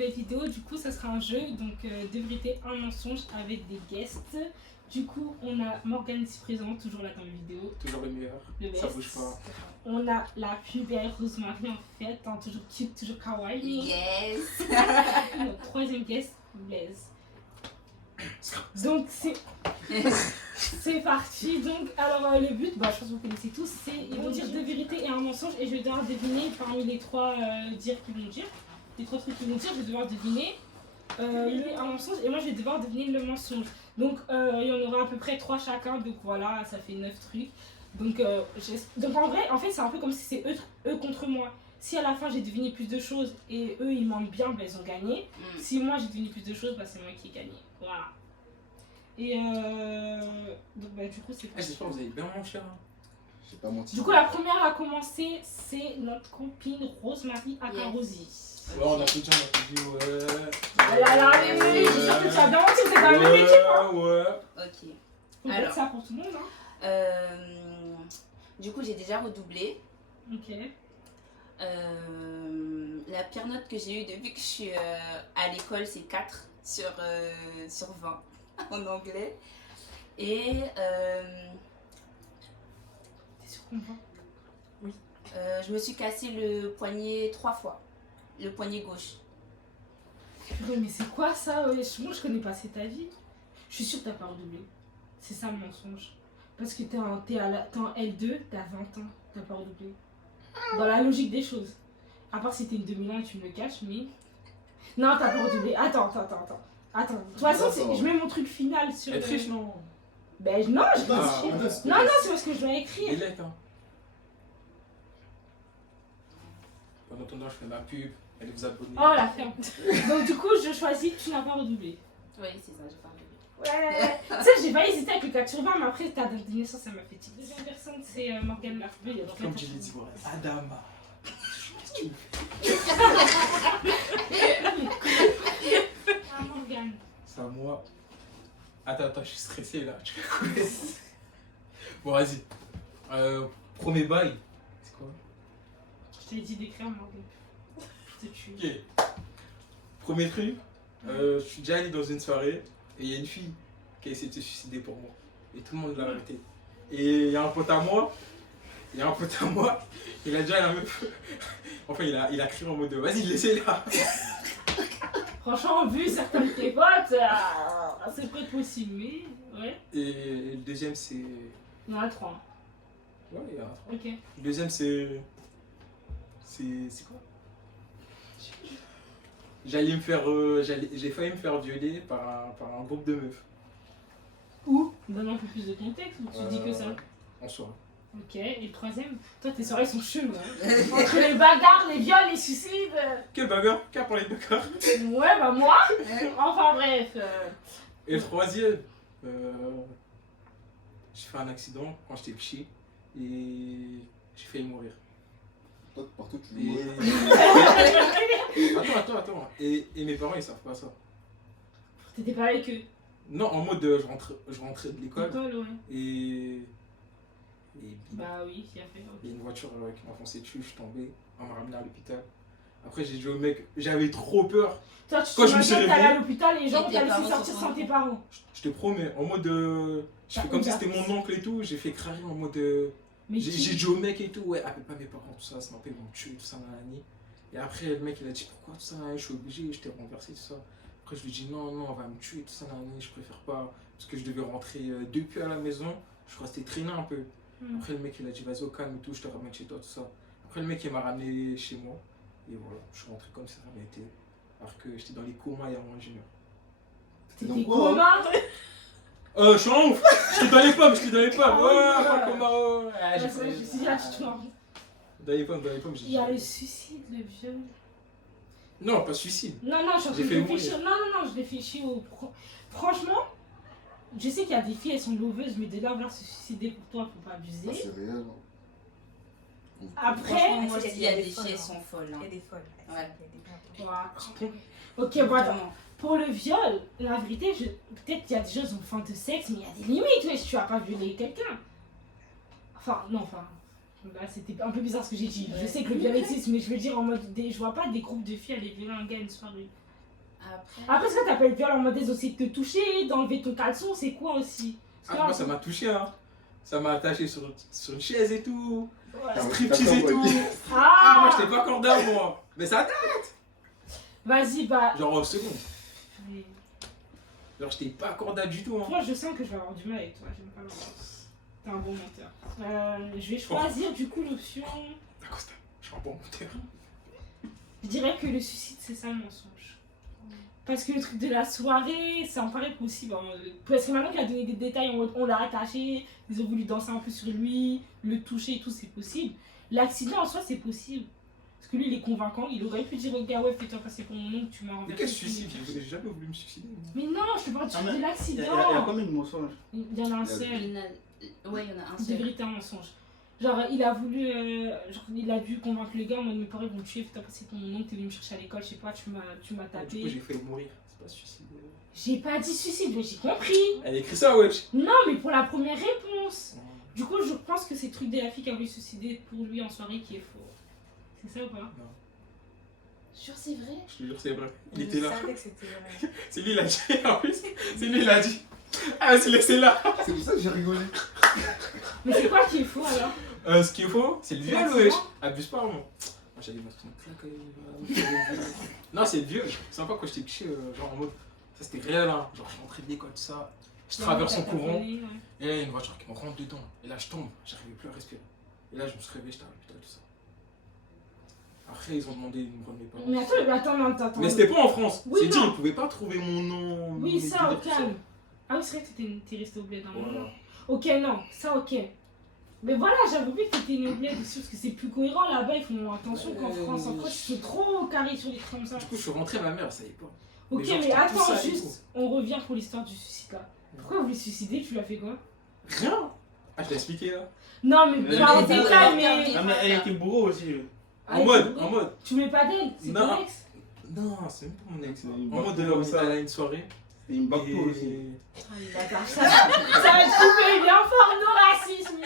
nouvelle vidéo. Du coup, ça sera un jeu, donc de vérité, un mensonge avec des guests. Du coup, on a Morgane ici présente, toujours là dans la vidéo. Toujours le meilleur, ça bouge pas. On a la plus belle Rosemary en fait, hein, toujours cute, toujours kawaii. Yes. Notre troisième guest, Blaise. Donc c'est parti. Donc alors le but, je pense que vous connaissez tous, c'est ils vont dire deux vérités et un mensonge et je vais devoir deviner parmi les trois dires qu'ils vont dire, les trois trucs qu'ils vont dire, je vais devoir deviner un mensonge et moi je vais devoir deviner le mensonge. Donc il y en aura à peu près 3 chacun, donc voilà, ça fait 9 trucs. Donc en vrai, en fait c'est un peu comme si c'est eux contre moi. Si à la fin j'ai deviné plus de choses et eux ils mentent bien, ils ont gagné. Si moi j'ai deviné plus de choses, c'est moi qui ai gagné. Voilà. Et donc du coup c'est parti. J'espère que vous avez bien menti hein. J'ai pas menti. Du coup la première à commencer c'est notre copine Rosemary Akarosi. Ouais, on a tout dit, ouais. Ah là là, mais je suis sûre que tu as bien menti, c'est dans le même équipe hein. Ouais. Ok. Faut Alors, faire ça pour tout le monde hein. Du coup, j'ai déjà redoublé. Ok. La pire note que j'ai eue depuis que je suis à l'école, c'est 4 sur 20 en anglais. Et T'es sûr qu'on va? oui. Je me suis cassé le poignet 3 fois. Le poignet gauche. Ouais, mais c'est quoi ça? Moi je connais pas cet avis. Je suis sûre que t'as pas redoublé. C'est ça le mensonge. Parce que t'es en L2, t'as 20 ans, t'as pas redoublé. Dans la logique des choses. À part si t'es une 2001 et tu me le caches, mais. Non, t'as pas redoublé. Attends. De toute façon, je mets mon truc final sur. Elle triche, non? Ben non, je vais Ah, écrire. ouais. Non, c'est parce que je dois écrire. Il est hein. En attendant, je fais ma pub, allez vous abonner. Oh la ferme. Donc du coup, je choisis, tu n'as pas redoublé. Oui, c'est ça, j'ai pas redoublé. Ouais. Tu sais, j'ai pas hésité avec le 4 sur 20, mais après, ta date de naissance, ça m'a fait tilt. Deuxième personne, c'est Morgane Larfeuille. Comme tu l'as dit, voilà. Adama. Ah, Morgane. C'est à moi. Attends, je suis stressé là. Tu fais couler. Bon, vas-y. Premier bail. C'est quoi? Je t'ai dit d'écrire, Morgane. Je te tue. Ok. Premier truc. Je suis déjà allé dans une soirée et il y a une fille qui a essayé de se suicider pour moi. Et tout le monde l'a arrêté. Et il y a un pote à moi. Il a déjà la meuf. Enfin, il a crié en mode vas-y, laissez-la. Franchement, vu certains de tes potes, c'est pas possible, mais ouais. Et le deuxième, c'est. Il y en a 3. Ouais, il y en a trois. Ok. Le deuxième, c'est. C'est quoi? J'ai failli me faire violer par un groupe de meufs. Où? Donne un peu plus de contexte ou tu dis que ça? En soirée. Ok, et le troisième? Toi, tes soirées sont cheloues, hein. Entre les bagarres, les viols, les suicides. Quel bagarre? Qui a parlé de bagarre? Ouais, bah moi. Enfin bref. Et le troisième, j'ai fait un accident quand j'étais petit et j'ai failli mourir. Toi, partout, tu Et... veux. Attends. Et mes parents, ils savent pas ça. T'étais pas avec eux? Non, en mode, je rentrais de l'école École, ouais. et Bah oui, il a fait. il y a une voiture qui m'a foncé dessus, je suis tombé, on m'a ramené à l'hôpital. Après, j'ai dit au mec, j'avais trop peur. Toi, tu Quand je te me suis souviens que t'allais à réveillé- l'hôpital et les gens Et tes t'as laissé parents sortir sont sans tes parents. Je te promets, en mode, je T'as fais comme si ouvert. c'était mon oncle et tout, j'ai fait craquer en mode, Mais j'ai dit au mec et tout, ouais, appelle pas mes parents, tout ça, sinon après ils vont me tuer, tout ça, nanani. Et après, le mec il a dit, pourquoi tout ça, nanani, je suis obligé, je t'ai renversé, tout ça. Après, je lui ai dit, non, on va me tuer, tout ça, nanani, je préfère pas, parce que je devais rentrer depuis à la maison, je suis resté traîner un peu. Après, le mec il a dit, vas-y au calme et tout, je te ramène chez toi, tout ça. Après, le mec il m'a ramené chez moi, et voilà, je suis rentré comme ça, ça été. Alors que j'étais dans les comas il y a moins d'une heure. T'étais Donc quoi, comment? Je suis en ouf! J'étais dans les pommes, ouais, Ah, pas le coma, ouais. Ah, Ouais, c'est vrai, je me suis dit, tu te mords. Dans les pommes, j'ai Il y a le suicide, le viol. Non, pas suicide. Non, je suis en train J'ai de fait réfléchir. Non, je réfléchis au. Franchement, je sais qu'il y a des filles, elles sont loveuses, mais de là à vouloir se suicider pour toi, faut pas Ah, abuser. c'est réel. Hein. Après, Franchement, moi, il y a il y a des des folles, filles, hein. elles sont folles. Il y a des folles. Ouais. Il y a des folles. ok, voilà. Vraiment. Pour le viol, la vérité, peut-être qu'il y a des choses en fin de sexe, mais il y a des limites, wesh, tu vas pas violer quelqu'un. Enfin, là c'était un peu bizarre ce que j'ai dit. Je sais que le viol existe, mais je veux dire en mode, je vois pas des groupes de filles aller violer un gars une soirée. Après, ça, t'as pas eu viol en mode des aussi de te toucher, d'enlever ton caleçon, c'est quoi aussi? Parce que Ah, moi, ça m'a touché, hein. Ça m'a attaché sur une chaise et tout. Ouais. Striptease et tout. Ah, moi, j'étais pas corda, moi. Mais ça date. Vas-y, bah. Genre, en seconde. Genre, j'étais pas corda du tout, hein. Moi, je sens que je vais avoir du mal avec toi, j'aime pas l'ambiance. T'es un bon menteur. Je vais choisir du coup l'option. D'accord, je suis un bon menteur. Je dirais que le suicide, c'est ça le mensonge. Parce que le truc de la soirée, ça me paraît possible. Hein. Parce que maintenant qu'il a donné des détails, on l'a attaché, ils ont voulu danser un peu sur lui, le toucher et tout, c'est possible. L'accident en soi, c'est possible. Parce que lui, il est convaincant, il aurait pu dire au gars, ouais, fais-toi passer pour mon oncle, tu m'as renversé. Mais quel suicide? J'ai jamais voulu me suicider. Moi. Mais non, je te parle Ah, de mais il y l'accident. a combien de mensonges? Il y en a un seul. Ouais, il y en a un De seul. vérité, un mensonge. Genre, il a voulu. Genre, il a dû convaincre le gars en mode mes parents vont te tuer, fais-toi passer pour mon oncle, t'es venu me chercher à l'école, je sais pas, tu m'as Du coup, tapé. j'ai failli mourir. C'est pas suicide. J'ai pas dit suicide, mais j'ai compris. Elle écrit ça, wesh. Non, mais pour la première réponse. Du coup, je pense que c'est le truc de la fille qui a voulu se suicider pour lui en soirée qui est faux. C'est ça ou pas? Jure, c'est vrai. Je te jure, c'est vrai. Il Je était là. savais que c'était vrai. C'est lui, il a dit. En plus, c'est lui, il a dit. Ah, c'est laissé là. C'est pour ça que j'ai rigolé. Mais c'est quoi qui est faux alors? Ce qu'il faut, c'est le viol, l'accident. wesh. Abuse pas, moi. Moi, j'allais mettre une claque. Non, c'est le viol. C'est sympa quand j'étais petit, genre en mode. Ça, c'était réel, hein. Genre, je rentrais de l'école, tout ça. Je traverse en courant. Ouais. Et là, il y a une voiture qui me rentre dedans. Et là, je tombe. J'arrivais plus à respirer. Et là, je me suis réveillé, j'étais à l'hôpital, tout ça. Après, ils ont demandé de me rendre mes parents. Mais attends, non, attends. Mais c'était pas en France. Oui, C'est dit, non. ils pouvaient pas trouver mon nom. Oui, mes ça, au billets, tout calme. Ah oui, c'est vrai que t'es resté au bled dans le moment. Voilà. Ok, non, ça, ok. Mais voilà, j'avais oublié que t'étais né au bled aussi, parce que c'est plus cohérent là-bas, ils font attention qu'en France. En France, ils sont trop carrés sur les trucs comme ça. Du coup, je suis rentré, ma mère, elle savait pas. Ok, genre, mais j'étais tout attends, sale et juste, on revient pour l'histoire du suicide là. Pourquoi vous voulez se suicider? Tu l'as fait quoi? Rien. Ah, je t'ai expliqué là. Non, mais Mais pas en il était détail, vraiment mais. Ah, mais elle était bourreau aussi. Ah, En mode. Tu voulais pas d'elle? C'est Non. ton ex? Non, c'est même pas mon ex. C'est En une mode, bac on comme était ça. allé à une soirée. C'est une bac et- aussi. D'accord, ça va être coupé bien fort, nos racismes.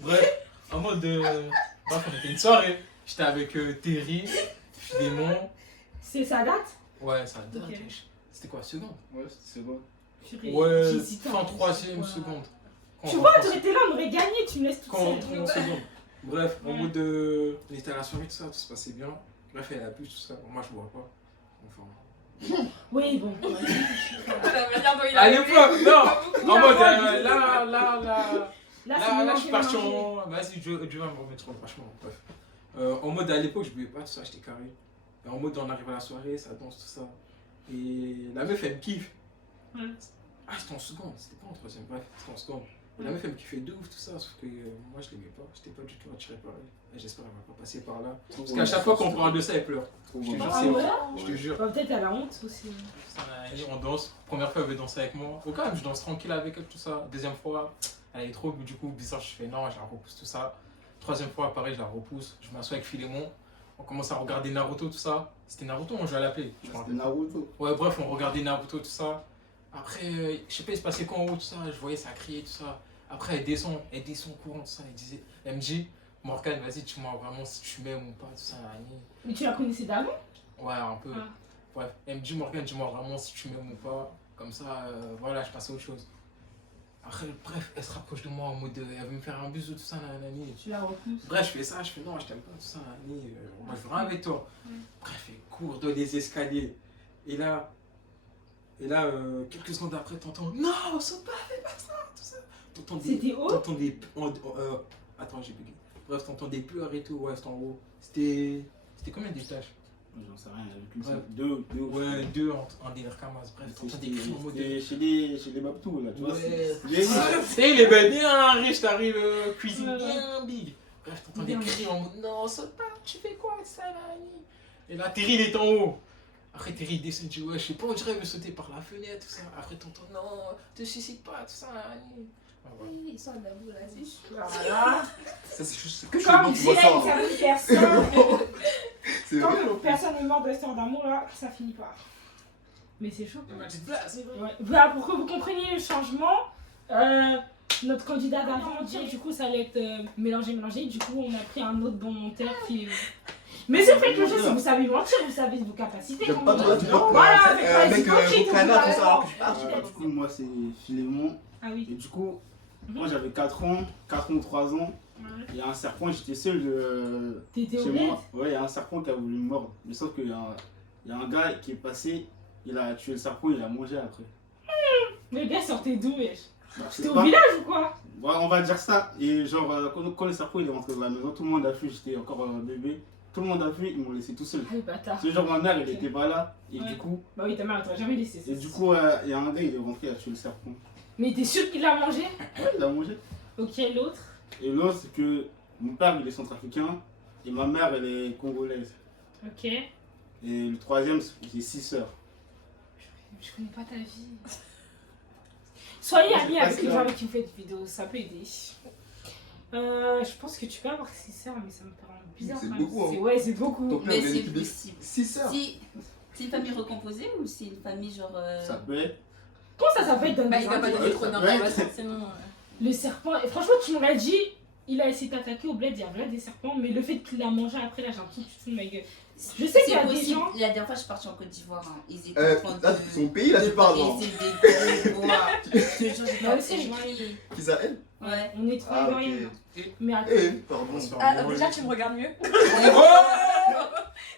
Bref, en mode. Bref, on était à une soirée. J'étais avec Terry, Philémon. C'est sa date? Ouais, ça date. Ok. C'était quoi, seconde? Ouais, c'est bon. Purée, Ouais, j'hésitais fin en plus, troisième quoi. seconde. Tu vois, t'aurais été là, on aurait gagné, tu me laisses toute Quand on seule. rentre en seconde. Bref, en Ouais. mode on était à la soirée, tout ça, tout se passait bien. Bref, elle a bu, tout ça. Moi, je bois pas. Enfin. Oui, bon. La manière dont il À a l'époque, non! Il En a mode vendu. là, je suis parti en. Vas-y, Dieu va me remettre franchement. Bref. En mode à l'époque, je buvais pas, tout ça, j'étais carré. Et en mode, on arrive à la soirée, ça danse, tout ça. Et la meuf, elle me kiffe. Ouais. Ah, c'était en seconde, c'était pas en troisième, bref, c'était en seconde. Et la meuf, elle me kiffait de ouf, tout ça, sauf que moi, je l'aimais pas, j'étais pas du tout attiré par elle. Et j'espère qu'elle va pas passer par là. Parce qu'à chaque fois qu'on parle de ça, elle pleure. Je te jure, Ah c'est ouais? vrai. Je te jure. Bah, peut-être elle a honte aussi. On danse. Première fois, elle veut danser avec moi. Au calme, je danse tranquille avec elle, tout ça. Deuxième fois, elle est trop, du coup, bizarre, je fais non, je la repousse, tout ça. Troisième fois, pareil, je la repousse. Je m'assois avec Philémon. On commence à regarder Naruto, tout ça. C'était Naruto, on jouait à l'appeler. C'était Naruto. Ouais, bref, on regardait Naruto, tout ça. Après, je sais pas, il se passait quoi en haut, tout ça. Je voyais ça crier, tout ça. Après, elle descend courant, tout ça. Elle me dit, Morgane, vas-y, tu m'as vraiment si tu m'aimes ou pas, tout ça. Mais tu la connaissais d'avant? Ouais, un peu. Ah. Bref, elle me dit, Morgane, dis-moi vraiment si tu m'aimes ou pas. Comme ça, voilà, je passe à autre chose. Après, bref, elle se rapproche de moi en mode, elle veut me faire un bisou, tout ça, nanani. Tu la repousses. Bref, je fais ça, je fais non, je t'aime pas, tout ça, nanani. Moi, je veux rien avec toi. Bref, elle court dans les escaliers. Et là, quelques secondes après, t'entends, non, saute pas, fais pas ça, tout ça. T'entends des. C'était haut? T'entends des. Attends, j'ai bugué. Bref, t'entends des pleurs et tout, ouais, c'était en haut. C'était combien d'étages? J'en sais rien, avec une Ouais. seule. Deux. Ouais, deux en délire Kamas. Bref, t'entends des cris en mode. C'était chez les Babtou, là, tu vois. Ouais. J'ai vu. Et les belles bien riches, t'arrives cuisine Ouais, ouais. bien big. Bref, t'entends des Bien. cris en mode non, saute pas, tu fais quoi ça là? Et là, Terry il est en haut. Après, Terry il descend, il dit ouais, je sais pas, on dirait qu'il veut sauter par la fenêtre, tout ça. Après, t'entends non, te suicide pas, tout ça. Oui, il sort de la boue là, c'est sûr. Voilà. Ça, c'est juste que Comme tu vois dirait ça. une certaine personne, C'est tant vrai. que personne ne meurt d'histoire d'amour, là, ça finit pas. Mais c'est chaud. C'est vrai. Ouais. Voilà, pour que vous compreniez le changement, notre candidat d'avant, on dirait du coup ça allait être mélangé. Du coup, on a pris un autre bon monteur qui. Mais c'est fait que le jeu, si vous savez mentir, vous savez vos capacités. J'aime quand pas même. toi, tu vois. Voilà, avec Mec, les hypocrites, Ukraina, vous tout ça, parlez alors que je parle. Du coup, moi, c'est Philémon. Ah oui. Et du coup, Mhm. moi, j'avais 4 ans, 3 ans. Il y a un serpent, j'étais seul T'étais chez au bled. moi. Ouais, il y a un serpent qui a voulu me mordre. Mais sauf qu'il y a un gars qui est passé, il a tué le serpent, il a mangé après. Mais le gars sortait d'où, wesh? Bah, je sais T'es au pas. village ou quoi? Ouais, on va dire ça. Et genre, quand le serpent il est rentré dans la maison, tout le monde a fui, j'étais encore bébé. Tout le monde a fui, ils m'ont laissé tout seul. Ah, le bâtard. Ce genre, ma mère, elle était pas là. Et Ouais. du coup, Bah oui, ta mère, elle t'aurait jamais laissé ça. il y a un gars, il est rentré, il a tué le serpent. Mais t'es sûr qu'il l'a mangé? Ouais, il a mangé. Ok, l'autre. Et l'autre, c'est que mon père, il est centrafricain. Et ma mère, elle est congolaise. Ok. Et le troisième, j'ai 6 sœurs. Je connais pas ta vie. Soyez amis C'est avec pas les ça. gens avec qui vous faites vidéo, ça peut aider. Je pense que tu peux avoir 6 sœurs, mais ça me paraît bizarre. C'est quand même. beaucoup, hein. Ouais, c'est beaucoup. Ton père, Mais il a c'est liquidé possible. 6 sœurs. Si c'est une famille recomposée ou c'est une famille genre. Ça peut être. Comment ça peut être dans Bah, des il va pas indices donner trop d'informations, sinon. Le serpent, et franchement, tu m'aurais dit, il a essayé d'attaquer au bled, il y a des serpents, mais le fait qu'il a mangé après, là, j'ai l'impression que tu te fous de ma gueule. Je sais qu'il y a des possible. gens. La dernière fois, je suis partie en Côte d'Ivoire. Hein. Ils étaient en train Là, de. son pays, là, tu parles, non? briser des gros bois. Je te jure, j'ai Moi pas aussi, j'ai moi. crié. Qui ça, elle? Ouais. On est trois Ah, Ivoiriens. ok. Mais attends. Eh, pardon. Ah, déjà, tu me regardes mieux.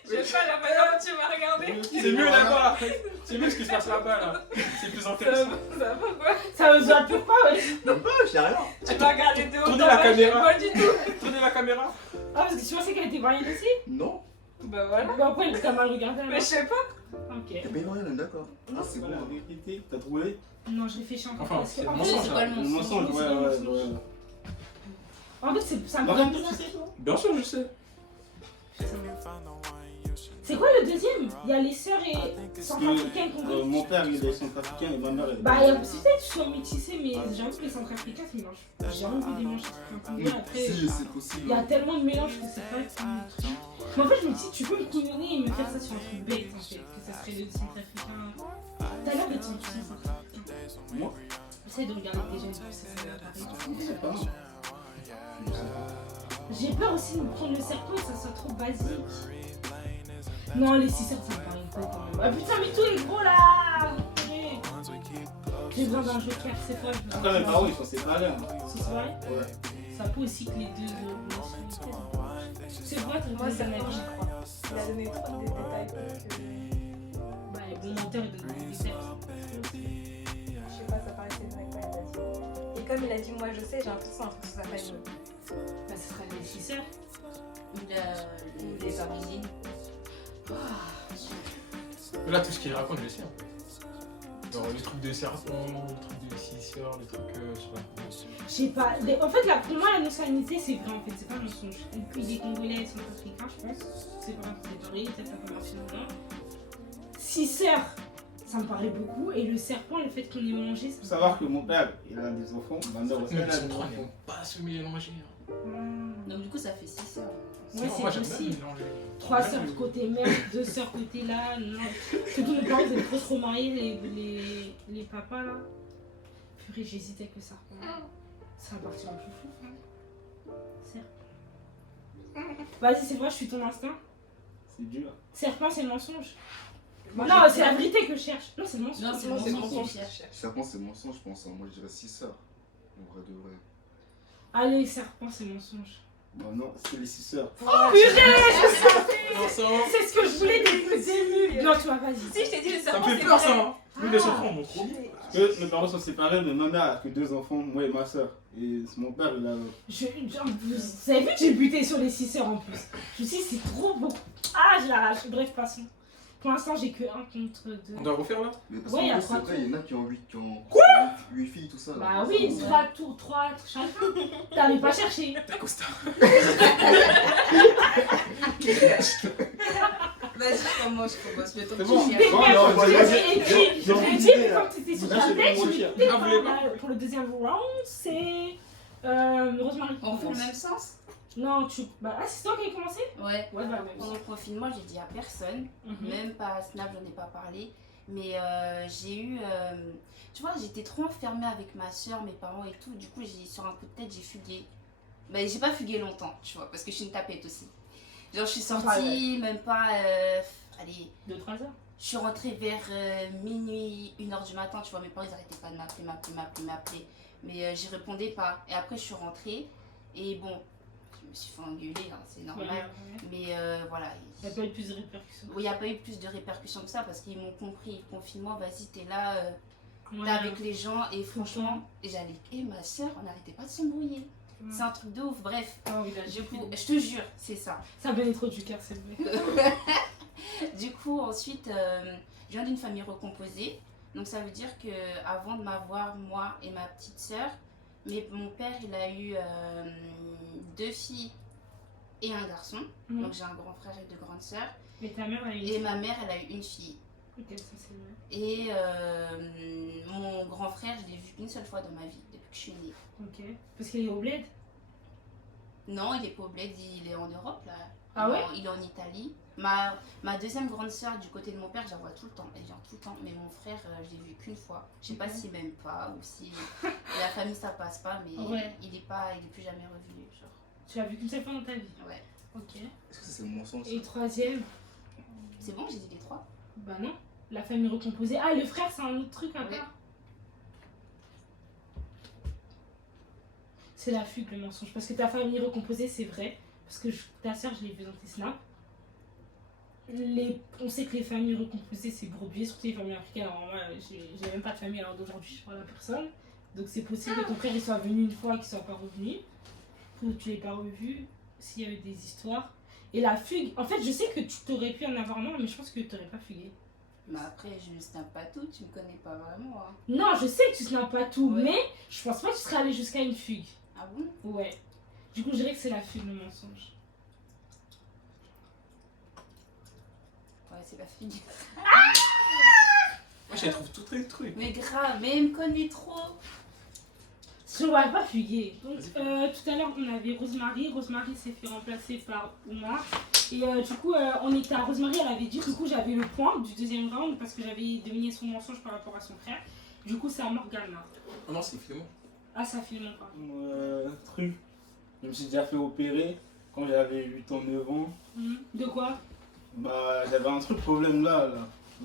Je sais pas la manière dont tu m'as regardé. C'est mieux là-bas. C'est mieux ce qui se passe là-bas là. C'est plus intéressant. Ça va quoi? Ça me voit toujours pas, ouais. Même pas, je rien. Tu m'as regardé de haut Tournez en la bas, caméra. Pas du tout. Tournez la caméra. Ah, parce que tu pensais qu'elle était ivoirienne aussi? Non. Bah voilà. Bah après, elle t'a mal regardé alors. Mais je sais pas. Ok. T'es pas ivoirien, on est d'accord. Ah, c'est bon. Voilà, la vérité, t'as trouvé? Non, je réfléchis encore. Enfin, parce que, c'est en le fait, mensonge, C'est quoi le Le mensonge? mensonge, c'est ouais, le ouais, mensonge. ouais. en fait, ça me Bah, paraît rien bizarre. Bien sûr, je sais. C'est quoi le deuxième? Il y a les sœurs et Parce centrafricaines que congolaises. mon père, il est centrafricain et ma mère, elle est. Bah, il y a possibilité que tu sois métissé, mais j'avoue que les centrafricains se mélangent. J'ai jamais vu des mélanges centrafricains. Après, Si, c'est il possible. y a tellement de mélanges que c'est pas tout truc. Mais en fait, je me dis, tu peux me couillonner et me faire ça sur un truc bête en fait, que ça serait le centrafricain. T'as l'air d'être centrafricain. Moi? Essaye de regarder tes jeunes, ça C'est pas mal. J'ai peur aussi de prendre le serpent et que ça soit trop basique. Non, les 6 sœurs, ça me paraît pas quand même. Ah putain, mais tout est gros là! Purée. J'ai besoin d'un joker, c'est quoi? Après, mes parents, ils sont séparés. Hein. C'est vrai? Ouais. Ça peut aussi que les deux nationalités. C'est vrai, ton Moi, père, c'est il en a moi, dit. j'y crois. Il a donné trop de détails parce que. Bah, les bons menteurs, ils donnent des détails. Je sais pas, ça paraissait vrai quand il a dit. Et comme il a dit, moi je sais, j'ai l'impression que c'est un truc sur sa famille. Bah, ce sera les 6 sœurs. Les origines. Mais là, tout ce qu'il raconte, je sais. En fait. Genre les trucs de serpent, les trucs de 6 sœurs, les trucs. Je sais pas. Je sais pas. En fait, pour moi, la nationalité, c'est vrai en fait, c'est pas un mensonge. Et puis, les Congolais sont africains, je pense. C'est pas un territoire, peut-être ça peut marcher dedans. 6 sœurs, ça me parlait beaucoup. Et le serpent, le fait qu'on ait mangé, ça Faut me savoir que mon père, il a des enfants. Ma mère aussi, Mais elle ils a sont des trois, ils enfants. vont pas se mélanger. Hein. Donc, du coup, ça fait 6 sœurs. Ouais, Moi, c'est j'aime bien possible. mélanger. 3 sœurs côté mère, 2 sœurs côté là. Non. Surtout mes parents, ils aiment trop se remarier, les papas là. Purée, j'hésitais avec le serpent. Ça va partir en plus fou. Hein. Serpent. Vas-y, c'est moi, je suis ton instinct. C'est dur. Serpent, c'est le mensonge. Moi, Non, j'ai- c'est la vérité que je cherche. Non, c'est le mensonge. Non, c'est le Moi, c'est mensonge mensonge. que je cherche. Serpent, c'est mensonge, je pense. Hein. Moi, je dirais 6 sœurs. En vrai de vrai. Allez, serpent, c'est mensonge. Bah non, c'est les 6 sœurs. Purée, je savais. Vincent, C'est ce que je voulais depuis le début. Non, tu m'as pas dit. Si, je t'ai dit, le ça serpent, me fait c'est peur vrai. ça. Hein. Nous, les serpents, on monte trop bien. Parce que mes parents sont séparés, mais ma mère a que 2 enfants, moi et ma soeur. Et mon père, il a. Vous avez vu que j'ai buté sur les 6 sœurs en plus. Je me suis dit, c'est trop beau. Ah, je l'arrache. Bref, passons. Pour l'instant, j'ai que 1 contre 2. On doit refaire là. Mais parce Ouais, qu'en y a plus, trois c'est vrai, il y en a qui ont 8 filles, tout ça. là. Bah oui, 3 tours, 3 chacun. T'avais pas cherché. T'as Costa. Vas-y, commence. Le temps C'est que bon. tu Mais cherches. Non, mec, non, je vas-y, l'ai dit, j'ai je envie l'ai de dit, dire, mais là. comme t'étais sur Là, ta c'est tête, bon, je chien. l'ai dit. Ah, vous voulez pas Pour le deuxième round, c'est Rosemary. On fait le même sens? Non, bah, ah, c'est toi qui as commencé? Ouais. Ouais, bah, même. Pendant le confinement, j'ai dit à personne. Mhm. Même pas à Snap, j'en ai pas parlé. Mais j'ai eu. Tu vois, j'étais trop enfermée avec ma soeur, mes parents et tout. Du coup, sur un coup de tête, j'ai fugué. Mais j'ai pas fugué longtemps, tu vois, parce que je suis une tapette aussi. Genre, je suis Ouais. sortie, même pas. Allez, 2-3 heures. je suis rentrée vers minuit, 1h du matin, tu vois. Mes parents, ils arrêtaient pas de m'appeler. Mais j'y répondais pas. Et après, je suis rentrée. Et bon, je me suis fait engueuler, hein, c'est normal. Ouais. Mais voilà. Il n'y a pas eu plus de répercussions. Il n'y a pas eu plus de répercussions que ça parce qu'ils m'ont compris. Confinement, vas-y, t'es là, t'es Ouais. avec les gens. Et franchement, et ma soeur, on n'arrêtait pas de s'embrouiller. Ouais. C'est un truc de ouf, bref. Ah oui, là, Du coup, je te jure, c'est ça. ça venait trop du cœur, c'est vrai. Du coup, ensuite, je viens d'une famille recomposée. Donc ça veut dire que avant de m'avoir, moi et ma petite soeur, mon père, il a eu 2 filles et un garçon. Mhm. Donc j'ai un grand frère et 2 grandes sœurs. Mais ta mère a eu. Et ma mère, elle a eu une fille. Ok, ça c'est vrai. Et mon grand frère, je l'ai vu une seule fois dans ma vie, depuis que je suis née. Ok. Parce qu'il est au bled. Non, il est pas au bled, il est en Europe là. Ah ouais? Il est en Italie. Ma deuxième grande sœur du côté de mon père, je la vois tout le temps. Elle vient tout le temps. Mais mon frère, je l'ai vu qu'une fois. Je sais pas Ok. s'il m'aime pas ou si la famille ça passe pas, mais Ouais. il est plus jamais revenu. Genre. Tu l'as vu qu'une seule fois dans ta vie. Ouais. Ok. Est-ce que c'est mon sens? Et troisième, C'est bon, j'ai dit les 3. bah non. La famille recomposée. Ah, le frère, c'est un autre truc à Ouais. part. C'est la fugue, le mensonge. Parce que ta famille recomposée, c'est vrai. Parce que ta soeur, je l'ai vu dans tes snaps. On sait que les familles recomposées, c'est brouillé, surtout les familles africaines. Alors, moi, j'ai même pas de famille alors d'aujourd'hui, je parle à personne. Donc, c'est possible que ton frère il soit venu une fois et qu'il soit pas revenu. Que tu l'aies pas revu. S'il y a eu des histoires. Et la fugue, en fait, je sais que tu t'aurais pu en avoir marre, mais je pense que tu n'aurais pas fugué. Mais après, je ne snap pas tout, tu me connais pas vraiment. Hein. Non, je sais que tu snaps pas tout, Ouais. mais je pense pas que tu serais allé jusqu'à une fugue. Ah bon? Ouais. Du coup, je dirais que c'est la fugue, le mensonge. Ouais, c'est la fille. Moi, je les trouve tout très trucs. Mais grave, mais elle me connaît trop. Je ne vois pas fuguer. Donc, Vas-y. tout à l'heure, on avait Rosemary. Rosemary s'est fait remplacer par Oumar. Et du coup, on était à Rosemary, elle avait dit, du coup, j'avais le point du deuxième round parce que j'avais deviné son mensonge par rapport à son frère. Du coup, c'est à Morgane là. Oh non, c'est Clément. Ah, ça filme pas. Truc. Je me suis déjà fait opérer quand j'avais 8 ans, 9 ans. De quoi? Bah, j'avais un truc problème là.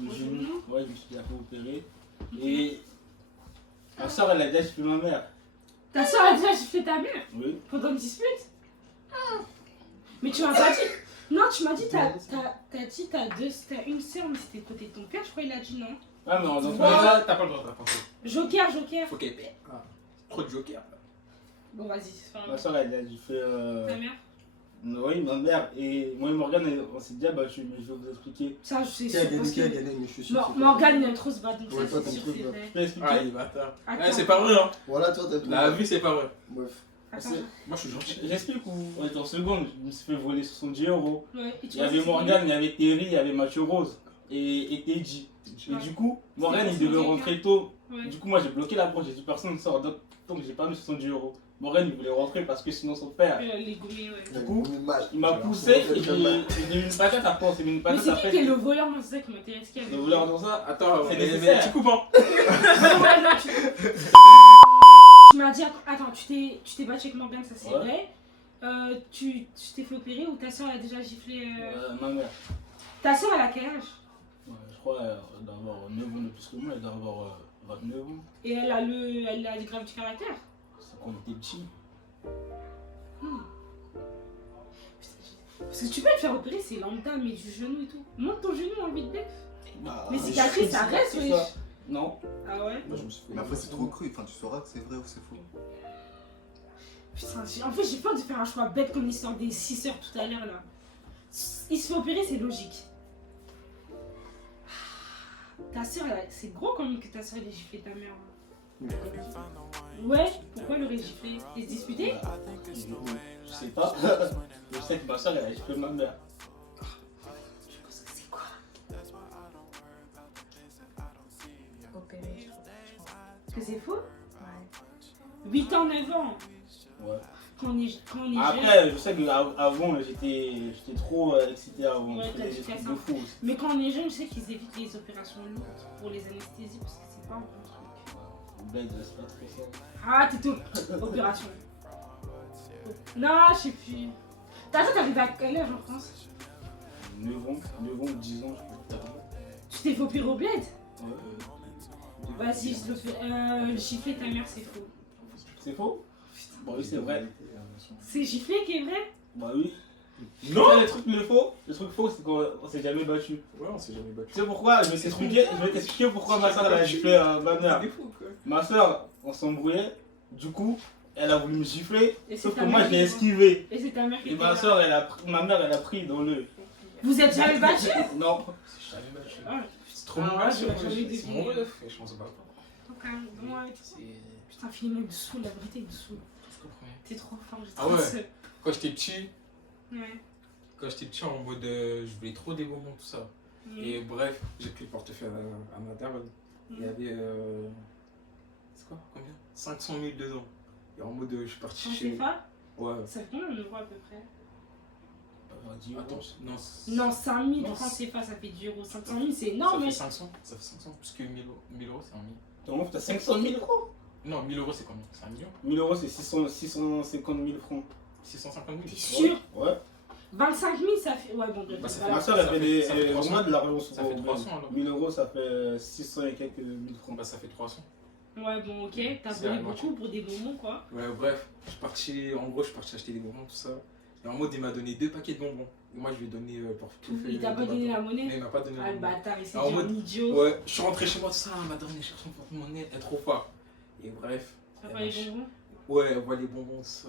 Le Au genou. genou? Ouais, je me suis déjà fait opérer. Et ma soeur, elle a déjà chez ma mère. Ta soeur a déjà giflé ta mère Oui. pendant une dispute? Mais tu m'as pas dit. Non, tu m'as dit, t'as une soeur, mais c'était côté de ton père, je crois qu'il a dit non. Ah, mais dans tous les Mais cas, là, t'as pas le droit, t'as pas le droit. Joker. Faut qu'elle paie. Ah, trop de joker. Bon, vas-y, c'est pas ma grave. soeur, elle a déjà fait. Ta mère? Oui, ma mère. Et moi et Morgane, on s'est dit, ah, bah, je vais vous expliquer. Ça, je sais Qui a sûr. gagné, Parce qui a que gagné, mais je suis sûr. c'est toi. Morgane, il aime trop se battre, donc Ouais, ça, toi, c'est t'aimes sûr, trop c'est se vrai. Je peux expliquer. Ah, il est bâtard. Attends. Ouais, c'est pas vrai, hein. Voilà, toi, t'as La vie, c'est pas vrai. Bref. Attends. Moi, je suis gentil. J'explique ou. On est en seconde, je me suis fait voler 70 €. Ouais, et tu Il y avait vois, Morgane, il y avait Terry, il y avait Mathieu Rose et Teddy. Et Ouais. du coup, Morgane, il C'est devait quelqu'un. rentrer tôt. Ouais. Du coup, moi, j'ai bloqué la porte, j'ai dit personne ne sort. Donc, j'ai pas mis 70 €. Morgane, il voulait rentrer parce que sinon, son père, Les gommés, ouais. Du coup, il il m'a poussé et j'ai mis une patate après. C'est mis une Mais patate c'est qui après. qui est le voleur? Moi, c'est ça qui m'intéresse. Qui a Le voleur dans ça. Attends, C'est mais nécessaire. tu coupes, hein. Ouais, non, tu m'as dit, attends, tu t'es battu avec Morgane, ça c'est Ouais. vrai. Tu t'es fait opérer ou ta soeur a déjà giflé Ma mère. Ta soeur, elle a quel âge? Ouais, je crois d'avoir 9 ans de plus que moi, elle doit avoir 29 ans. Et elle a des graves du caractère? C'est quand on était petits. Parce que tu peux te faire opérer, c'est lambda, mais du genou et tout. Monte ton genou en vite bête. Bah, Les cicatrices, ça reste, c'est oui. ça. Non. Ah ouais? Moi, je me suis fait. Mais après, c'est trop cru. Enfin, tu sauras que c'est vrai ou c'est faux. Putain, en fait, j'ai peur de faire un choix bête comme l'histoire des 6 sœurs tout à l'heure là. Il se fait opérer, c'est logique. Ta soeur, c'est gros quand même que ta soeur ait giflé ta mère. Là. Ouais, pourquoi elle aurait giflé? Ils se disputaient? Je sais pas. Je sais que ma soeur, elle a giflé ma mère. Je pense que c'est quoi? Opéré. Que c'est faux? 8 ans, 9 ans. Ouais. Quand on est jeune. Après, je sais qu'avant, j'étais trop excité avant. Ouais, Je faisais t'as des dit trucs ça. de fou. Mais quand on est jeune, je sais qu'ils évitent les opérations lourdes pour les anesthésies parce que c'est pas un bon truc. Bled, c'est pas trop ça. Ah, t'étais opération. Non, je sais plus. T'arrives à quel âge en France? 9 ans, 10 ans, je crois. Tu t'es fait opérer au bled? Ouais, Vas-y, je le fais. Gifler ta mère, c'est faux. c'est faux? Bah oui, c'est vrai. C'est gifler qui est vrai? Bah oui. Non. Le truc faux, c'est qu'on s'est jamais battu. Ouais, on s'est jamais battu. Tu sais pourquoi? Je vais t'expliquer pourquoi ma soeur elle a giflé ma mère. C'est des fous, quoi. Ma soeur, on s'embrouillait, du coup, elle a voulu me gifler, Et c'est sauf ta que moi mère je l'ai qui- esquivé. Et c'est ta mère qui Et était ma là. soeur, ma mère, elle a pris dans le. Vous êtes jamais battus? Non. C'est jamais battu. Ah, C'est trop Ah, mon ouais, gars, je l'ai jamais deviné. c'est mon ref, et je m'en sais pas. quand même, ouais. C'est Putain, finalement, il me saoule, la vérité, il me saoule. ce que premier. T'es trop fort, j'ai Ah trop ouais. seul. Quand j'étais petit, Ouais. en mode je voulais trop des bonbons, tout ça. Et bref, j'ai pris le portefeuille à ma daronne. Il y avait. C'est quoi? Combien? 500 000 dedans. Et en mode je suis parti En chez. CFA, Ouais. ça fait combien en euros à peu près? Attends, non. Non, 5000 Non, francs CFA, ça fait 10 euros. 500 000, c'est Ça énorme, fait mais. 500. Ça fait 500. Parce que 1000 euros, c'est 1 million. Ton meuf, t'as 500 000 euros. Non, 1000 euros, c'est combien? C'est 1 million? 1000 euros, c'est 650 000 francs. 650 000? T'es sûr? Ouais. 25 000, ça fait. Ouais, bon, bref. Bah, ça voilà. Ma soeur, elle Ça fait fait- ça fait des. 300. Moi, de l'argent Ça fait 300 alors. 1000 euros, ça fait 600 et quelques 1000 francs. Bah, ça fait 300. Ouais, bon, ok. T'as C'est volé la moitié. beaucoup pour des bonbons, quoi. Ouais, bref, en gros, je suis parti acheter des bonbons, tout ça. Et en mode, il m'a donné 2 paquets de bonbons. Et moi, je lui ai donné portefeuille. Il t'a pas donné la Non, monnaie? il m'a pas donné Ah, la le monnaie. bâtard, il s'est Ah, en dit un mode- idiot. Ouais, je suis rentré chez moi, tout ça, madame, elle cherche son porte-monnaie, elle est trop fort. Et bref. T'as elle pas m'a les ch- bonbons? Ouais, elle voit les bonbons, tout ça.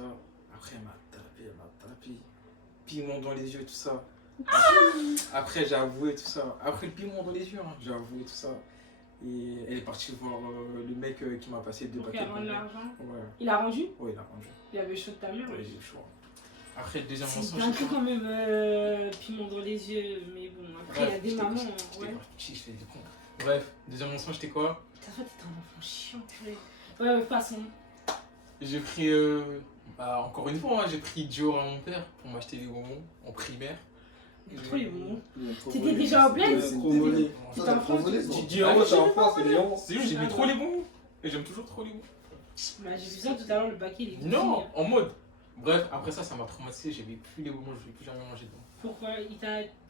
Après, elle m'a tapé. Piment dans les yeux, tout ça. Après, j'ai avoué tout ça. Après, le piment dans les yeux, hein, j'ai avoué tout ça. Et elle est partie voir le mec qui m'a passé 2 Pour paquets qu'il de rende bonbons. l'argent. Ouais, Il a rendu? ouais, il a rendu. Il avait chaud de ta mère, Ouais, ouais. j'ai eu chaud. Après, le deuxième C'est mensonge, dingue c'est quoi? quand même, piment dans les yeux, mais bon, après il y a des j'étais- mamans, j'étais ouais. grave petit, je fais des cons. Bref, deuxième mensonge, c'était quoi? T'as fait, t'es un enfant chiant, purée. Ouais, passons. J'ai pris, encore une fois, hein, j'ai pris Dior à mon père pour m'acheter des bonbons en primaire. Trop les bonbons. T'étais T'étais déjà au bled? trop volé. Toi, T'es t'as un trop fan. volé, toi. 10 euros, t'es en France, c'est bien. C'est juste, j'aimais trop les bonbons. Et j'aime toujours trop les bonbons. Bah, j'ai vu ça tout à l'heure, le baquet, il est tout Non, fini. en mode. Bref, après ça m'a traumatisé, j'avais plus les bonbons, je voulais plus jamais manger dedans. Pourquoi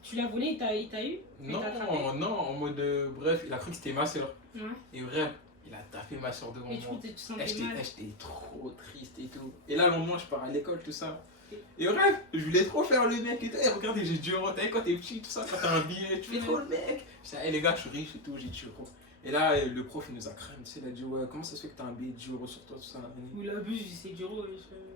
tu l'as volé, il t'a eu? Non, t'a attrapé? non, en mode, bref, il a cru que c'était ma soeur. Ouais. Et bref, il a tapé ma soeur devant Et du coup, moi. tu te sentais J'étais mal. trop triste et tout. Et là, le lendemain, je pars à l'école, tout ça. Et bref, je voulais trop faire le mec et tout. Et regardez, j'ai 10 euros. Quand t'es petit, tout ça, quand t'as un billet, tu fais trop le mec. Je dis, hey, les gars, je suis riche et tout, j'ai 10 euros. Et là, le prof, il nous a cramé. Tu sais, il a dit, ouais, comment ça se fait que t'as un billet de 10 euros sur toi, tout ça, là, Ou il abuse, c'est dur.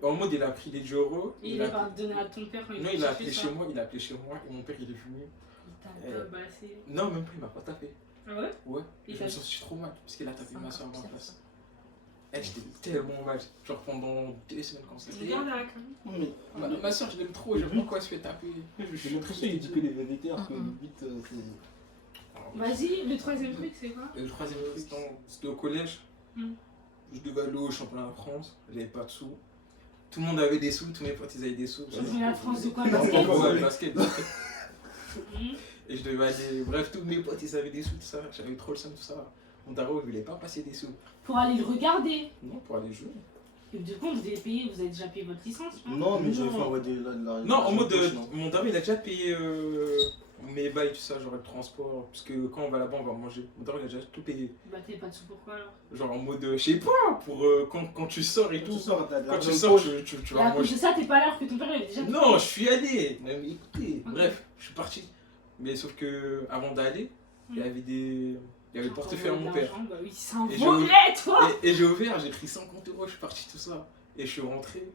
En mode, il a pris les 10 euros. Et il a pas donné à ton père quand Non, il a appelé chez moi, et mon père, il est venu. Il t'a tabassé. Non, même plus, il m'a pas tapé. Ah ouais? Ouais, Et je t'as- me suis senti trop mal, parce qu'il a tapé ma soeur à ma Encore place. pire, J'étais tellement mal, genre pendant 2 semaines comme ça. Regarde là, quand même. Ma soeur, je l'aime trop, j'aime pas pourquoi elle se fait taper. J'ai l'impression qu'il dit que les vérités, alors que le but, c'est. Vas-y, le troisième truc, c'est quoi? Et le troisième truc, c'était au collège. Mm. Je devais aller au championnat de France, j'avais pas de sous. Tout le monde avait des sous, tous mes potes ils avaient des sous. Championnat de France de quoi? Ouais, Basket? basket. Mhm. Et je devais aller. Bref, tous mes potes ils avaient des sous, tout ça. J'avais trop le seum, tout ça. Mon daron il voulait pas passer des sous. Pour aller le regarder. Non, pour aller jouer. Et du coup, vous avez payé, vous avez déjà payé votre licence, je pense. Non, mais j'avais Non. fait envoyer de la. Non, en mode. non. Mon daron il a déjà payé mes bails, tout ça, genre le transport. Parce que quand on va là-bas, on va manger. Mon daron il a déjà tout payé. Bah, t'avais pas de sous, pourquoi alors? Genre en mode, je sais pas, pour quand tu sors et Quand tout. tu sors, t'as de Quand tu l'argent sors, de poche. tu Et à vas cause manger. de ça, t'es pas là alors que ton père il avait déjà tout Non, payé. je suis allé. Non, mais écoutez, Ok. bref, je suis parti. Mais sauf que avant d'aller, il y avait des. Il y avait le portefeuille à mon père. Bah oui, c'est un Et volet, toi! Et j'ai ouvert, j'ai pris 50 euros, je suis parti tout ça. Et je suis rentré.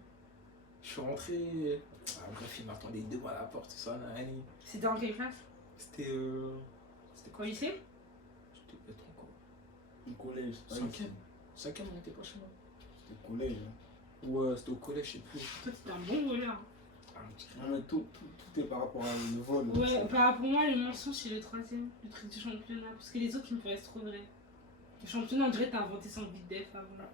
Ah, bref, il m'attendait devant la porte, tout ça, nanani. C'était dans quelle classe? C'était. C'était Au quoi? lycée? C'était peut-être encore. Au collège. Cinquième. Cinquième, on était pas chez moi. C'était au collège. Ouais, c'était au collège, je sais plus. Toi, t'étais un bon voleur. Ah, on dirait- Non, mais tout est par rapport à le vol. Ouais, bah pour moi, le mensonge, c'est le troisième, le truc du championnat. Parce que les autres, ils me paraissent trop vrais. Le championnat, on dirait que t'as inventé sans bit def avant.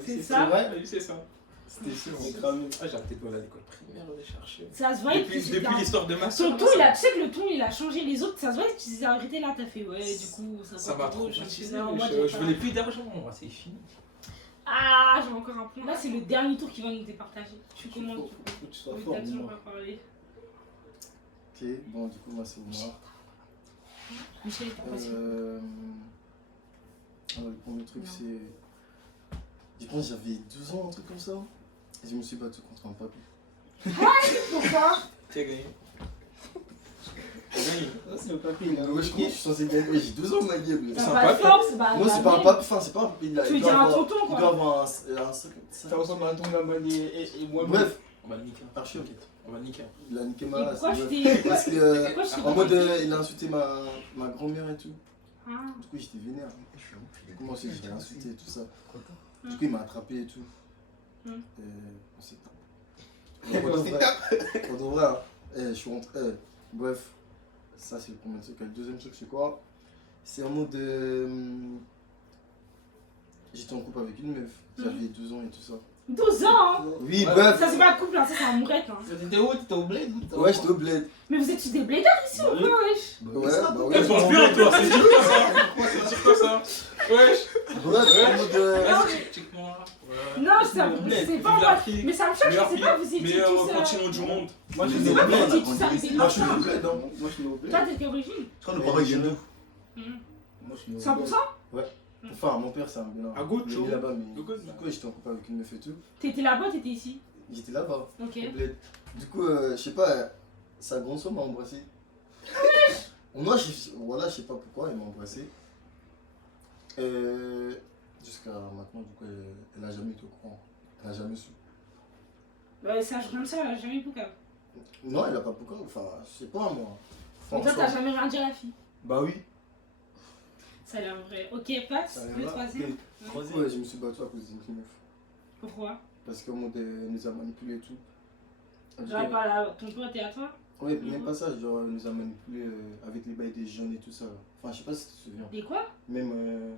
C'est ça? Oui, c'est ça. C'était sûr. C'est cramé. Ah, j'ai peut-être à l'école primaire, aller chercher. Ça se voit que Depuis, c'était depuis un- l'histoire de ma Ton soeur. ton, tu sais que le ton, il a changé. Les autres, ça se voit que tu disais la vérité là, t'as fait ouais, du coup, Ça m'a trop traumatisé. championnat. Moi, Je voulais plus d'argent, moi, c'est fini. Ah, j'ai encore un point. Là, c'est le dernier tour qui va nous départager. Tu commandes. Faut que tu sois Oui, fort, t'as toujours moi. pas parlé. Ok, bon, du coup, moi, c'est moi. Michel, t'as pas su. Alors, le premier truc, c'est. Je pense que j'avais 12 ans, un truc comme ça. Et je me suis battu contre un papy. Pourquoi? T'as gagné. Ça, c'est le papier, il a Ouais, je crois que je suis censé gagner. Ouais, j'ai 12 ans, ma gueule. T'as C'est un pas de papy. force, bah. Non, c'est pas un papy, enfin, c'est pas un papy. Tu veux dire un tonton, Il doit quoi. avoir un. Ça ressemble à un ton Gamani et moi. Bref, On va le niquer. archi, ok. On va le niquer. Il a niqué Et ma race. pourquoi je bref. t'ai. Parce que. Pourquoi je t'ai En mode, contacté il a insulté ma grand-mère et tout. Ah. Du coup, j'étais vénère. Comment c'est que j'ai insulté et tout ça. Mm. Du coup, il m'a attrapé et tout. Mm. On s'est tapé. Pour de vrai, hein. Je suis rentré. Bref, ça c'est le premier truc. Le deuxième truc, c'est quoi? C'est en mode. J'étais en couple avec une meuf. J'avais 12 ans et tout ça. 12 ans, hein. Oui, Ouais. bref. Ça, c'est pas un couple, hein. Ça, c'est un mourette, hein. T'étais où? T'étais au bled? Ouais, j'étais au bled. Mais vous êtes tous des blédards ici ou quoi, wesh? Ouais, bah ouais. Elle pense bien, toi. C'est dur, quoi, ça. C'est dur, quoi, ça. Wesh. Bref, en mode. Vas-y, check-moi. Non, c'est pas Vive en la vrai. fille. Mais ça me choque, je Meilleure sais pas, vous étiez Meilleur tous. continent du monde. Moi, je Je suis sais au pas, vous bled. étiez tous avec des Moi, je suis au marchands. bled, hein. Moi, je suis au bled. Toi, t'es de quelle origine? Je crois que le pareil, il vient d'où? Moi, je suis au 100%? bled. Enfin, mon père, c'est un bénin. À gauche, Il est chaud. là-bas, mais. De gauche, Du coup, j'étais en couple avec une meuf et tout. T'étais là-bas, t'étais ici. J'étais là-bas. Ok. Au bled. Du coup, je sais pas, sa grande soeur m'a embrassé. Moi, voilà, je sais pas pourquoi, elle m'a embrassé. Jusqu'à maintenant, du coup, elle a jamais été au courant. Elle a jamais su. Bah, c'est un jour comme ça, elle a jamais eu Poucave. Non, elle a pas pourquoi, enfin, je sais pas moi. Donc, Enfin, toi, en t'as soi- jamais rien dit à la fille. Bah oui. Ça a l'air vrai. Ok, passe. Ça Le va. troisième. Du coup, ouais, je me suis battu à cause d'une meuf. Pourquoi? Parce qu'au monde, elle nous a manipulé et tout. Genre, par là, ton pote et à toi? Ouais, même pas ça, genre, elle nous a manipulé avec les bails des jeunes et tout ça. Enfin, je sais pas si tu te souviens. Des quoi? Même,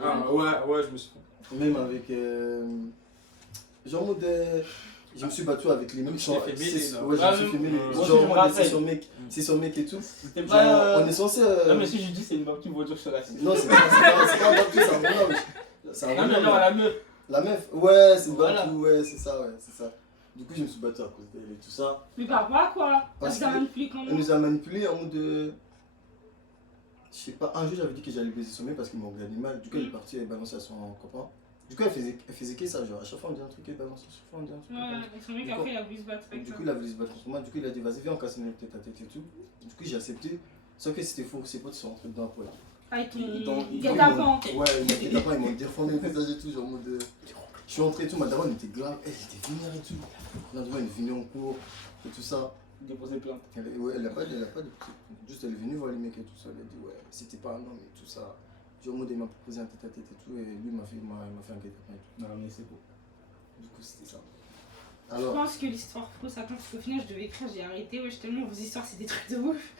Ah, ouais, je me suis trompé. même avec. Genre, en mode. Je me suis battu avec les mêmes Tu t'es fait mêler, là. Ouais, je me suis fait mêler. Moi, Genre, je me en mode, rappelle. c'est son mec et tout. C'était Genre, pas. on est censé. Non, mais si je dis c'est une baptiste, vous dire que je suis raciste. Non, c'est pas un Batou, c'est un bonhomme. C'est un Non, mais bonhomme. non, la meuf. La meuf, ouais, c'est Voilà. Batou, ouais, c'est ça, ouais, c'est ça. Du coup, je me suis battu à cause d'elle et tout ça. Mais par rapport à quoi? Parce Ça que- manipulé comment? Elle nous a manipulé en mode de. Je sais pas, un jour j'avais dit que j'allais baiser son mec parce qu'il m'a regardé mal. Du coup, elle est partie, elle balançait à son copain. Du coup, elle faisait que ça, genre à chaque fois on dit un truc, elle balance, à chaque fois on dit un truc. elle balance. Ouais, et son mec après il a voulu se battre avec Du toi. coup, il a voulu se battre contre moi. Du coup, il a dit vas-y, viens, on casse une tête à tête et tout. Du coup, j'ai accepté. Sauf que c'était faux, ses potes sont rentrés dedans après. Avec ton Ils guet-apens. Ouais, ils m'ont défendu le visage et tout, genre en mode. Je suis rentré et tout, ma daronne était grave, elle était vénère et tout. On a dit, ouais, elle est venue en cours et tout ça. Déposer plainte. Ouais, elle a pas de. Juste, elle est venue voir les mecs et tout ça. Elle a dit, ouais, c'était pas un homme et tout ça. Genre, en mode, il m'a proposé un tête à tête et tout, et lui m'a fait un guet-apens et Non, mais c'est beau. tout. Du coup, c'était ça. Je Alors, pense que l'histoire fausse, ça compte parce qu'au final je devais écrire, j'ai arrêté. Wesh, tellement vos histoires c'est des trucs de ouf.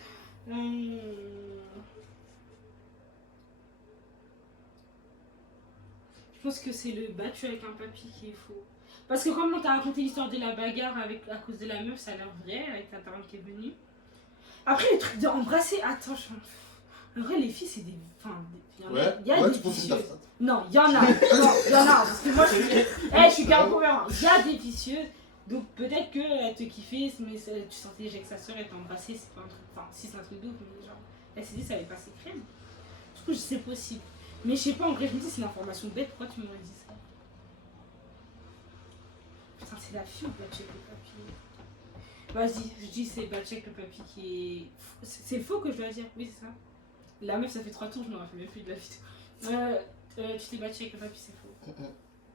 Je pense que c'est le battu avec un papy qui est faux. Parce que comme on t'a raconté l'histoire de la bagarre à cause de la meuf, ça a l'air vrai avec ta parente qui est venue. Après, le truc d'embrasser, attends, en vrai, les filles, c'est des. Enfin, il y en a, ouais, il y a ouais, des tu poursuis ta vicieuses. phrase. Non, il y en a. Non, il y en a. Parce que moi, je suis garde convaincant. Il y a des vicieuses. Donc peut-être qu'elle te kiffait, mais tu sentais déjà que sa soeur elle t'a embrassé. C'est pas un truc. Enfin, si c'est un truc de ouf, mais genre. Elle s'est dit ça allait passer crème. Du coup, c'est possible. Mais je sais pas, en vrai, je me dis, c'est une information bête. Pourquoi tu m'aurais dit ça? Putain, c'est la fille ou Batchek le papy? Vas-y, je dis c'est Batchek le papy qui est. C'est faux que je dois dire. Oui, c'est ça. La meuf, ça fait 3 tours, je m'en rappelle même plus de la vidéo. Tu t'es battu avec le papy, c'est faux.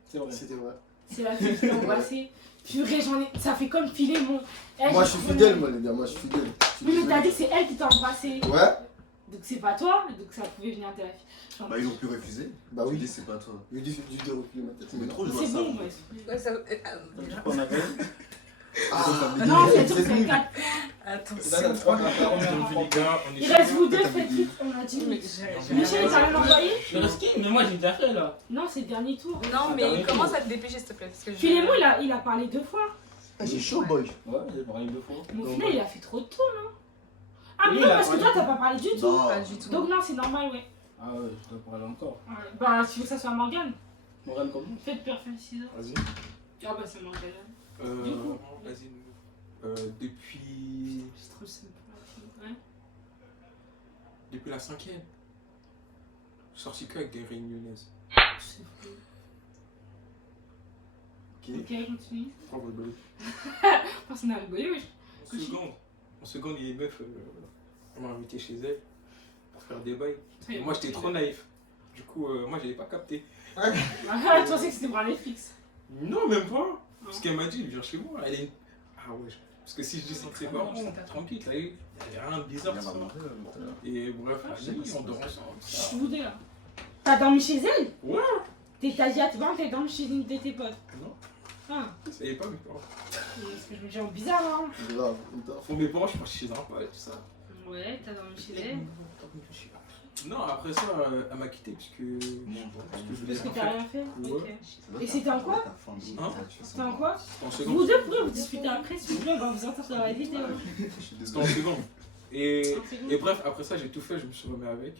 C'est vrai. C'était vrai. C'est la fille qui t'a embrassé. Purée, ça fait comme filer mon. Eh, Moi, j'ai je suis trop fidèle, aimé. moi, les gars, moi, je suis fidèle. Je suis Oui, mais t'as dit désolé. que c'est elle qui t'a embrassé. Ouais, Donc c'est pas toi, donc ça pouvait venir de la fille. Bah, ils ont pu refuser. bah Tu oui. dis, c'est pas toi. Je lui dis de reculer ma tête. Mais trop, je Mais vois c'est ça. bon, ouais. Ouais, ça. Du coup, on avait. Non, c'est sûr c'est que c'est lui. 4. Attends, Là, t'as trois Donc, les gars, on est Il reste chaud. vous deux, faites vite, on a 10 minutes. Michel, t'as rien envoyé? Je reste qui? Mais moi, j'ai déjà fait là. Non, c'est le dernier tour. Non, mais commence à te dépêcher, s'il te plaît. Parce que Filémon, il a parlé 2 fois. J'ai chaud, boy. Ouais, j'ai parlé 2 fois. Mais au Donc, final, il a fait trop de tours, non? Ah, mais Oui, non, il a parce que parlé toi, t'as pas parlé du tout. Non. Pas du tout. Donc, non, c'est normal, ouais. Ah ouais, je dois parler encore. Ouais. Bah, tu veux que ça soit Morgane? Morane, comment? Faites peur, faites ciseaux. Vas-y. Ah bah c'est Morgane. Du coup. Vas-y, depuis... C'est trop simple. Ouais. Depuis la 5e. Je suis sorti qu'avec des réunionnaises. C'est fou. Ok. Ok, continue. Pourquoi vous rigolez? Personne n'a rigolé, wesh. En seconde, il y a une meuf, on m'a invité chez elle pour faire des bails. Et moi, j'étais trop naïf. Du coup, moi, je l'ai pas capté. Ah, tu pensais que c'était pour un Netflix. Non, même pas. Parce qu'elle m'a dit, viens chez moi. Elle est... Ah ouais. Parce que si je descends de ses parents, tranquille, t'as vu, il n'y a rien de bizarre. Il y en a ça. marre, tout à l'heure. Et bref, la nuit, on dort ensemble. Je suis boudée là. T'as dormi chez elle? Ouais. T'as dit à tes parents que t'as dormi chez une de tes potes? Non, Ah, ça y est pas mes parents. parce que je me dis oh, bizarre hein. Grave, putain. Pour mes parents, je suis parti chez un pote et tout ça. Ouais, t'as dormi chez elle. Non, après ça, elle m'a quitté parce que je voulais Parce que rien t'as faire. rien fait? Ouais. Ok. Et c'était en quoi? Hein? C'était en quoi? En Vous seconde. deux pourrez vous disputer après, s'il vous plaît, on va vous entendre dans la vidéo. C'était en seconde. Et, En seconde. et bref, après ça, j'ai tout fait, je me suis remis avec.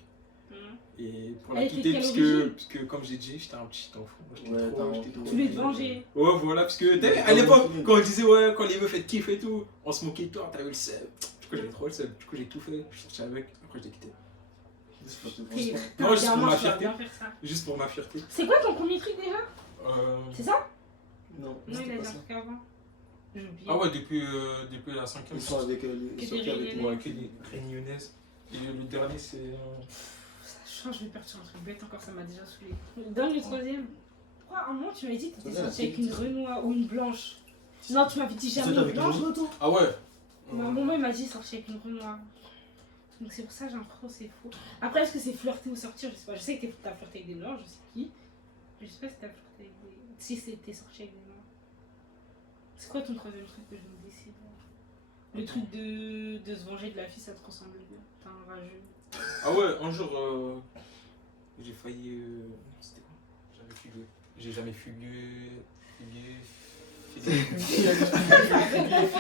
Mhm. Et pour Elle la était quitter, de quelle parce que, origine? comme j'ai dit, j'étais un petit enfant. J'étais Ouais, trop, t'as j'étais trop- Tu voulais te venger. Ouais, voilà, parce que t'as vu, à l'époque, quand on disait ouais, quand les meufs font kiff et tout, on se moquait de toi, t'as eu le seum. Du coup, j'avais trop le seum. Du coup, j'ai tout fait, je suis sorti avec, après, je l'ai quitté. Non, juste pour ma fierté. Juste pour ma fierté. C'est quoi ton premier truc déjà? C'est ça? Non, Non, il c'était a pas dit un ça. truc avant. J'ai oublié. Ah ouais, depuis la 5e. Ils sont avec Que ils sont des avec réunionnais. moi. Ouais, que des réunionnaises. Et le dernier, c'est. Ça change, je vais partir sur un truc bête encore, ça m'a déjà saoulé. Donne le troisième. Pourquoi à un moment tu m'as dit que t'étais Ouais, sorti la avec une renois ou une blanche? Non, tu m'avais dit jamais C'est une avec blanche, une Loto. Ah ouais. Bah, mon mec m'a dit sorti avec une renois. Donc c'est pour ça que j'ai l'impression que c'est faux. Après, est-ce que c'est flirter ou sortir? Je sais pas. Je sais que t'as flirté avec des blancs, je sais qui. Je sais pas si t'as flirté avec des. Si t'es sorti avec des blancs. C'est quoi ton troisième truc que je me décide? Le truc de se venger de la fille, ça te ressemble bien. T'es un rageux. Ah ouais, un jour, j'ai failli. C'était quoi? J'avais fugué. J'ai jamais fugué.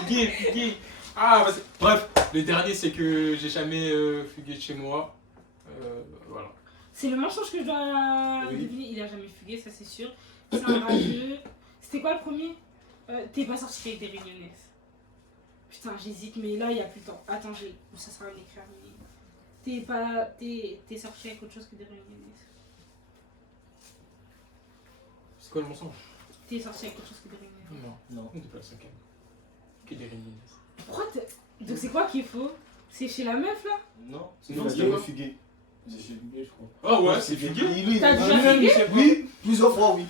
Fugué. Ah, bah, bref, le dernier, c'est que j'ai jamais fugué de chez moi. Voilà. C'est le mensonge que je dois Oui. deviner. Il a jamais fugué, ça c'est sûr. C'est un rageux. C'était quoi le premier? T'es pas sorti avec des réunionnaises. Putain, j'hésite, mais là il y a plus de temps. Attends, ça sera un éclair. T'es sorti avec autre chose que des réunionnaises. C'est quoi le mensonge? T'es sorti avec autre chose que des réunionnaises. Non. Non, depuis la 5e. Que des réunionnaises. Pourquoi donc c'est quoi qu'il faut? C'est chez la meuf là? Non, Non, il a c'est jamais quoi? fugué. J'ai fugué, je crois. Ah ouais, c'est fugué. Lui, T'as déjà lui-même, fugué? Oui, plusieurs fois, oui.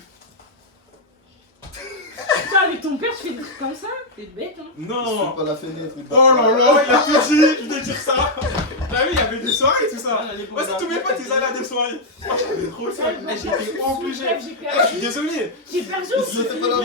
Putain, avec ton père, tu fais des trucs comme ça? T'es bête hein? Non. Pas la fenêtre. Oh là là, il a tout dit, je vais dire ça. T'as vu, il y avait des soirées et tout ça. Moi, c'est tous mes potes, ils allaient à des soirées. Moi, j'avais trop le seum. J'étais obligé. J'ai Je perdu. suis désolé. J'ai perdu Il aussi. sautait pas la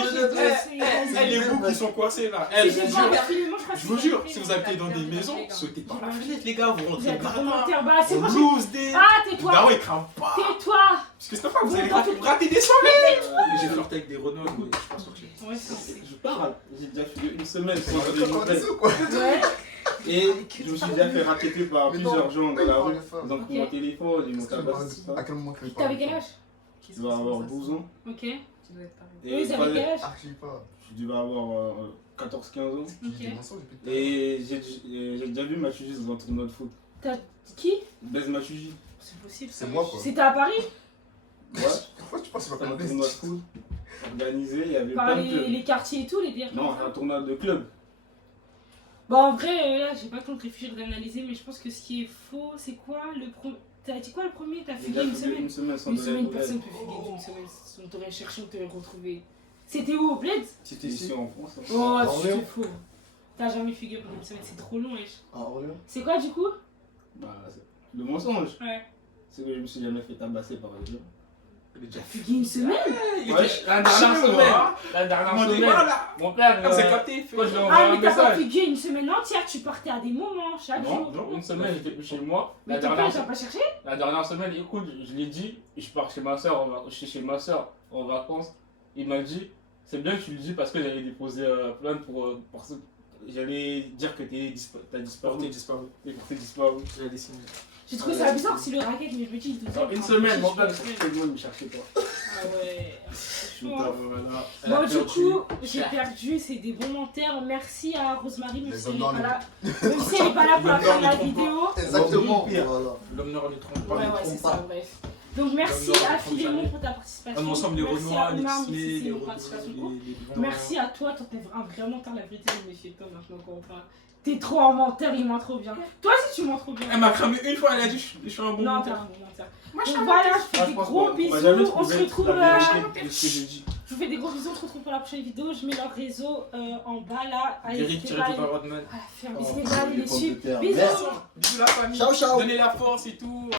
fenêtre. Les bouts qui sont coincés là. Si Je j'ai vous pas jure. absolument, je crois que Je vous c'est jure, perdu. si vous habitez dans des maisons, sautez par la fenêtre, les gars, vous Vous rentrez avez des par là. commentaires, bah c'est On moi. loose des. Ah, tais-toi! Daron, il crame pas. Tais-toi! Parce que c'est pas, vous allez rater des soirées. J'ai flirté avec des Renault, mais je suis pas sorti. Ouais, c'est. Je parle. J'ai déjà fugué une semaine sans C'est que je m'appelle. quoi. Ouais. Et je me suis déjà fait racketter par Mais plusieurs non, gens dans la rue. Ils ont Ok. pris mon téléphone, ils m'ont tabassé, tout ça. À quel moment que T'avais quel âge? Je devais avoir 12 ans. Ok. Tu dois être pareil. Oui, Et vous avez quel âge? Archi pas. je devais avoir 14-15 ans. Ok. Et j'ai déjà vu Machuji dans un tournoi de foot. T'as. Qui? Baise Machuji. C'est possible. C'est moi, quoi. C'était à Paris? Ouais. Pourquoi tu penses que c'est Un pas tournoi de foot organisé, il y avait Par plein de clubs. les quartiers et tout, les bières. Non, un tournoi de club. Bon, en vrai, là, j'ai pas le temps de réfléchir, d'analyser, mais je pense que ce qui est faux, c'est quoi le premier. T'as dit quoi le premier? T'as J'ai fugué déjà une fugué semaine? une semaine sans Une donner semaine, de personne nouvelles. peut fuguer d'une semaine. On t'aurait cherché, on t'aurait retrouvé. C'était où, au Bled? C'était ici en France. hein. Oh, tu Orléans. te fous. T'as jamais fugué pendant une semaine, c'est trop long, wesh. À Orléans. C'est quoi du coup? Bah, le mensonge, Ouais. c'est que je me suis jamais fait tabasser par les gens. Il est déjà Fugué une semaine? La dernière semaine, la dernière On est semaine, pas là. mon père, On s'est capté. quand je lui ai Ah, envoyé un mais t'as pas message. fugué une semaine entière, tu partais à des moments, chaque Non, jour. non, une semaine, j'étais plus chez moi. Mais ton père, t'as pas cherché? La dernière semaine, écoute, je l'ai dit, je pars chez ma soeur, chez ma soeur en vacances. Il m'a dit, c'est bien que tu le dis parce que j'avais déposé plainte pour j'allais dire que t'as disparu. Porté disparu. Et pour t'es disparu. J'ai dessiné. J'ai trouvé ça bizarre si le racket, mais je me dis, il doit Une semaine, Mon mon père, père. c'est le monde me cherchait pas. Ah ouais. Putain, voilà. Elle a Bon, du perdu. coup, j'ai perdu, c'est des bons menteurs. Merci à Rosemary, même Les si elle hommes n'est dans pas les- là. Même si elle n'est pas là pour la Les faire la hommes dans les vidéo. Exactement. Pire. Voilà. L'homme noir ne trompe pas. Ouais, ne ouais, trompe c'est pas. ça, bref. Donc merci L'homme noir à ne trompe Philémon jamais. pour ta participation. On ensemble les Merci Renois, à les Omar, Disney, même si c'est les une Renois, participation courte. les Merci à toi, toi t'es vraiment t'as la vérité de monsieur toi maintenant qu'on parle. T'es trop un menteur, il ment trop bien. Toi aussi tu mens trop bien. Elle m'a cramé une fois, elle a dit je suis un bon Non, t'es menteur. un bon menteur. Moi, je suis Donc un voilà, menteur. je fais des Je pense gros qu'on va bisous. jamais On se trouver retrouve. la vérité de ce que j'ai dit. Je vous fais des gros bisous, on se retrouve pour la prochaine vidéo. Je mets leur réseau en bas là. Allez, Eric n'hésitez tiré pas à du aller- Rodman. à la faire. Oh, N'hésitez pas à aller les les pommes de suivre. terre. Bisous. Merci. Bisous la famille. Ciao, ciao. Donnez la force et tout.